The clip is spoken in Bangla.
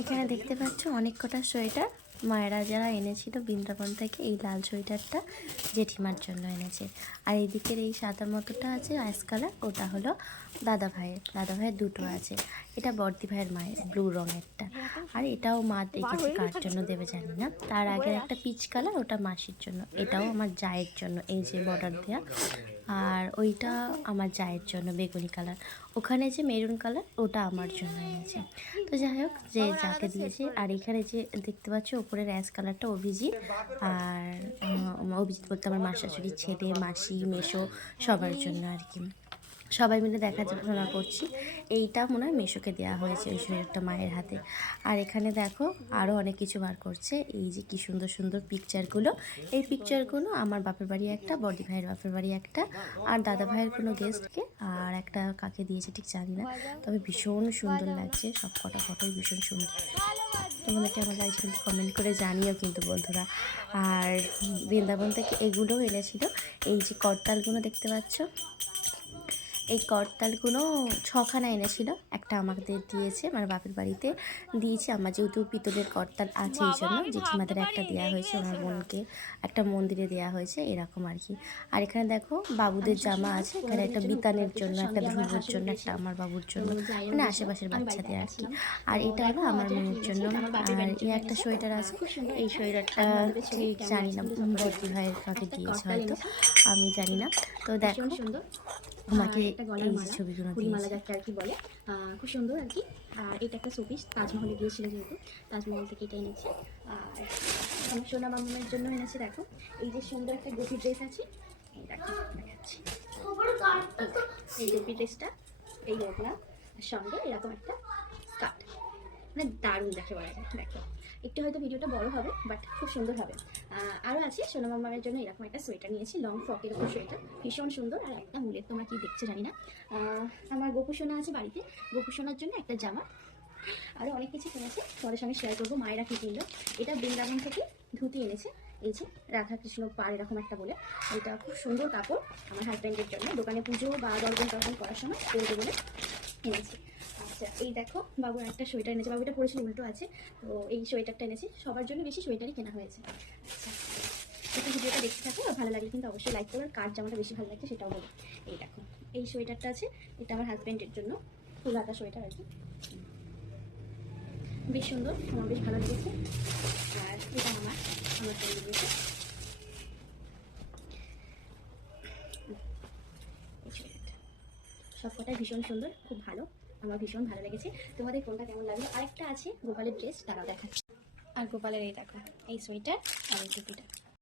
এখানে দেখতে পাচ্ছ অনেক কটা সোয়েটার মায়েরা যারা এনেছিল বৃন্দাবন থেকে। এই লাল সোয়েটারটা জেঠিমার জন্য এনেছে। আর এইদিকের এই সাদা মতোটা আছে অ্যাশ কালার, ওটা হলো দাদা ভাইয়ের দুটো আছে। এটা বর্দি ভাইয়ের মায়ের ব্লু রঙেরটা। আর এটাও মা দেখেছে কার জন্য দেবে জানি না। তার আগে একটা পিচ কালার, ওটা মাসির জন্য। এটাও আমার জায়ের জন্য, এই যে বর্ডার দেওয়া। আর ওইটা আমার জায়ের জন্য বেগুনি কালার। ওখানে যে মেরুন কালার, ওটা আমার জন্য এনেছে। তো যাই হোক, যে যাকে দিয়েছে। আর এখানে যে দেখতে পাচ্ছ ওপরের অ্যাশ কালারটা অভিজিৎ। আর অভিজিৎ বলতে আমার মা শাশুড়ির ছেলে, মাসি, মেসো সবার জন্য আর কি। সবাই মিলে দেখাশোনা করছি। এইটা মনে হয় মেশোকে দেওয়া হয়েছে ওই সোয়েটারটা মায়ের হাতে। আর এখানে দেখো আরও অনেক কিছু বার করছে। এই যে কি সুন্দর সুন্দর পিকচারগুলো। এই পিকচারগুলো আমার বাপের বাড়ি একটা, বড়দি ভাইয়ের বাপের বাড়ি একটা, আর দাদা ভাইয়ের কোনো গেস্টকে, আর একটা কাকে দিয়েছে ঠিক জানি না। তবে ভীষণ সুন্দর লাগছে, সব কটা ফটোই ভীষণ সুন্দর। তোমাদেরকে আমার লাগছে কিন্তু কমেন্ট করে জানিও কিন্তু বন্ধুরা। আর বৃন্দাবন থেকে এগুলোও এনেছিল। এই যে করতালগুলো দেখতে পাচ্ছ, এই করতালগুলো 6খানা এনেছিল। একটা আমাদের দিয়েছে, মানে বাপের বাড়িতে দিয়েছে। আমার যেহেতু পিতলের করতাল আছে এই জন্য জেঠিমাদের একটা দেওয়া হয়েছে, আমার বোনকে একটা মন্দিরে দেওয়া হয়েছে, এরকম আর কি। আর এখানে দেখো বাবুদের জামা আছে। এখানে একটা বিতানের জন্য, একটা ধ্রুবর জন্য, একটা আমার বাবুর জন্য, মানে আশেপাশের বাচ্চাদের আর কি। আর এটা হলো আমার মেয়ের জন্য। আর এই একটা সোয়েটার আছে। এই সোয়েটারটা ঠিক জানি না, বর্দি ভাইয়ের কাকে দিয়েছে হয়তো, আমি জানি না। তো দেখো আমাকে এই ছবিগুলো ফুলমালা যাকে আর কি বলে, খুব সুন্দর আর কি। আর এটা একটা শোপিস, তাজমহলে গিয়েছিল যেহেতু, তাজমহল থেকে এটা এনেছে। আর আমার সোনা মামার জন্য এনেছে। দেখো এই যে সুন্দর একটা গোপী ড্রেস আছে, এই দেখো দেখাচ্ছি। এই গোপী ড্রেসটা, এই ওড়না, আর সঙ্গে এরকম একটা স্কার্ট, মানে দারুণ দেখে বলা যায়। দেখো একটু হয়তো ভিডিওটা বড় হবে, বাট খুব সুন্দর হবে। আরও আছে সোনা মামার জন্য এরকম একটা সোয়েটার নিয়েছি, লং ফ্রকের উপর সোয়েটার, ভীষণ সুন্দর। আর একটা মুলের, তোমরা কি দেখছো জানি না। আমার গোপু সোনা আছে বাড়িতে, গোপু সোনার জন্য একটা জামা। আরও অনেক কিছু কিনেছে, তোমাদের সঙ্গে শেয়ার করবো। মায়েরা কি কিনলো, এটা বৃন্দাবন থেকে ধুতি এনেছে। এই যে রাধাকৃষ্ণ পার এরকম একটা বলে, এটা খুব সুন্দর কাপড়। আমার হাজব্যান্ডের জন্য দোকানে পুজো বা দর্পণ করার সময় পরবে বলে এনেছে। আচ্ছা এই দেখো বাবুর একটা সোয়েটার এনেছে, বাবুটা পরেছিল উল্টো আছে, তো এই সোয়েটারটা এনেছে। সবার জন্য বেশি সোয়েটারই কেনা হয়েছে। আচ্ছা একটু ভিডিওটা দেখতে থাকো, আর ভালো লাগে কিন্তু অবশ্যই লাইক করো। আর কার জামাটা বেশি ভালো লাগছে সেটাও বলো। এই দেখো এই সোয়েটারটা আছে, এটা আমার হাজব্যান্ডের জন্য, ফুল হাতা সোয়েটার আর কি, বেশ সুন্দর, আমার বেশ ভালো লেগেছে। আর এটা আমার জন্য দিয়েছে। সবকটাই ভীষণ সুন্দর, খুব ভালো, আমার ভীষণ ভালো লেগেছে। তোমাদের কোনটা কেমন লাগলো? আরেকটা আছে গোপালের ড্রেস, তারাও দেখাচ্ছি। আর গোপালের এই দেখো এই সোয়েটার আর এই টুপিটা।